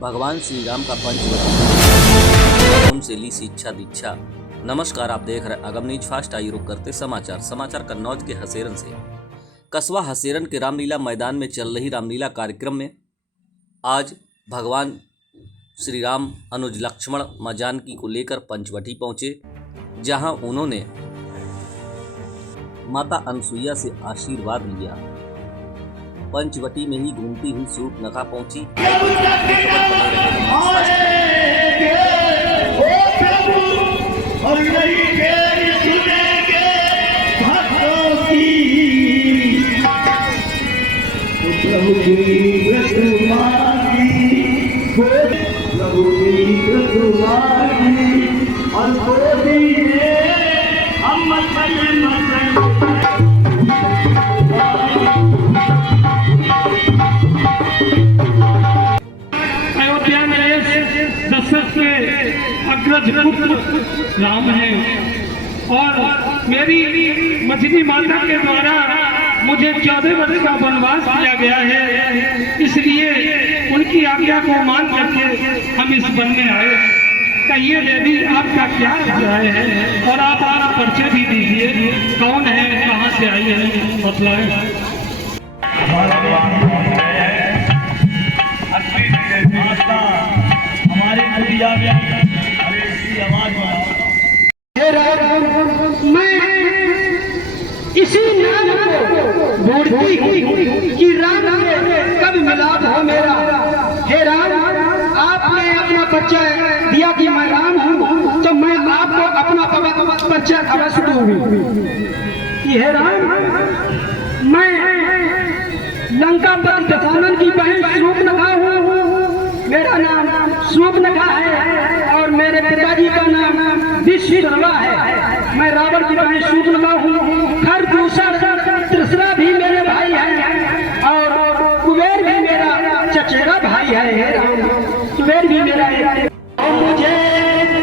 भगवान श्री राम का पंचवटी ओम से ली शिक्षा दीक्षा। नमस्कार, आप देख रहे अगम न्यूज फास्ट। आइए रुक करते समाचार कन्नौज के हसेरन से। कस्बा हसेरन के रामलीला मैदान में चल रही रामलीला कार्यक्रम में आज भगवान श्री राम अनुज लक्ष्मण मां जानकी को लेकर पंचवटी पहुंचे, जहां उन्होंने माता अनसुईया से आशीर्वाद लिया। पंचवटी में ही घूमती हुई शूर्पणखा पहुंची। दशरथ के अग्रज पुत्र राम है और मेरी मछली माता के द्वारा मुझे 14 वर्ष का वनवास दिया गया है, इसलिए उनकी आज्ञा को मान करके हम इस वन में आए। कहिए देवी आपका क्या राय है और आप परिचय भी दीजिए, कौन है, कहाँ से आई है, बतलाएं। मैं इसी नाम को ढूंढती हूँ कि राम से कब मिलाप हो मेरा। हे राम, आपने अपना परिचय दिया कि मैं राम हूँ, तो मैं आपको अपना परिचय अवश्य दूंगी। हे राम, मैं लंकापति दशानन की बहन शूर्पणखा हूँ। मेरा नाम शूर्पणखा है और मेरे पिताजी का नाम विश्वकर्मा है। मैं रावण की बहन शूर्पणखा हूँ। खरदूषण त्रिशरा भी मेरे भाई हैं और कुबेर भी मेरा चचेरा भाई है। कुबेर भी मेरा है। मुझे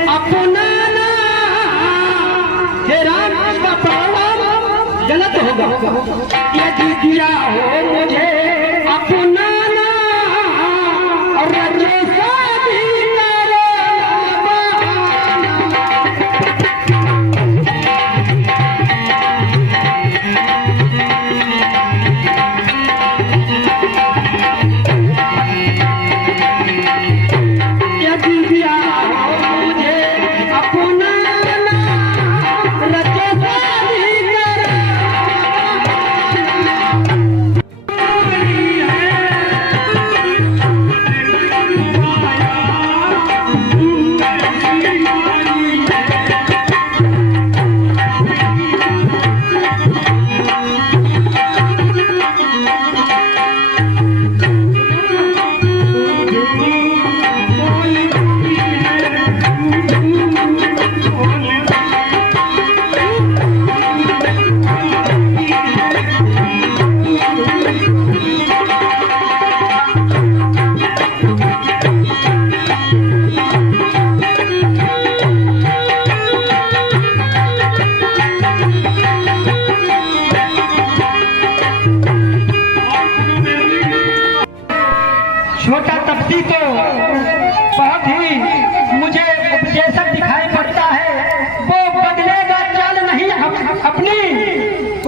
अपना हे राम, इसका परिणाम गलत होगा। यदि दिया हो मुझे अपना छोटा तपसी तो बहुत ही मुझे उपदेशक दिखाई पड़ता है। वो बदलेगा चाल नहीं अपनी,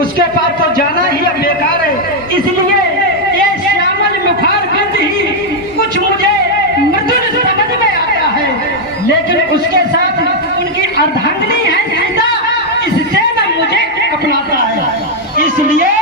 उसके पास तो जाना ही अब बेकार है। इसलिए ये श्यामल मुखार बिंद ही कुछ मुझे मृदुल समझ में आता है, लेकिन उसके साथ उनकी अर्धांगिनी है सीता, इससे न मुझे अपनाता है। इसलिए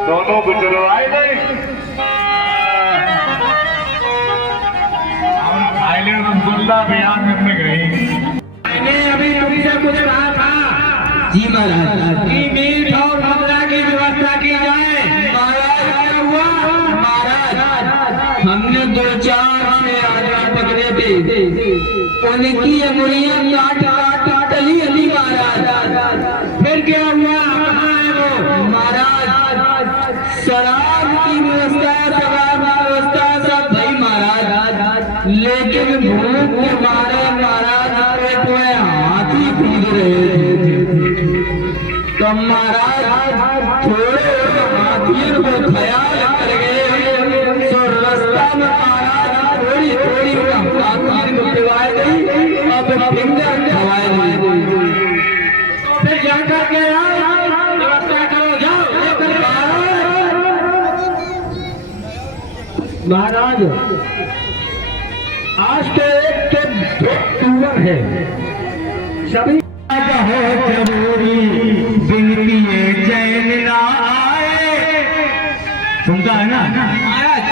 दोनों गुजरो आए नहीं रसगुल्ला बयान करने गई। मैंने अभी तुमसे कुछ कहा था जी महाराज, मीठ और उनकी अंगुलियां काट काट टली हली महाराज। फिर क्या हुआ? कहाँ है वो? महाराज शराब की व्यवस्था है, शराब की व्यवस्था सब भाई महाराज, लेकिन भूख के मारे महाराज पेट में हाथी कूद रहे थे। तो महाराज थोड़े हाथियों को ख्याल कर गए तो रास्ता में महाराज थोड़ी थोड़ी हाथियों को पिवाई गई, अब फिंगर खवाई गई। फिर जाकर के व्यवस्था करो, जाओ महाराज। आज तो एक तो अक्टूबर है, सभी हो जरूरी बिनती चैन ना आए। सुनता है ना महाराज?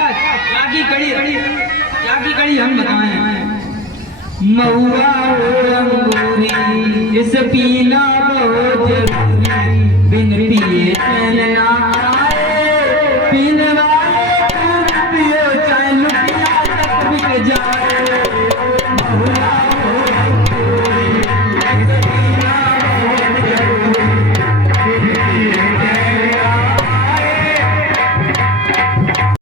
क्या की कड़ी हम बताएं। महुआ हो अंगूरी इस पीना बहुत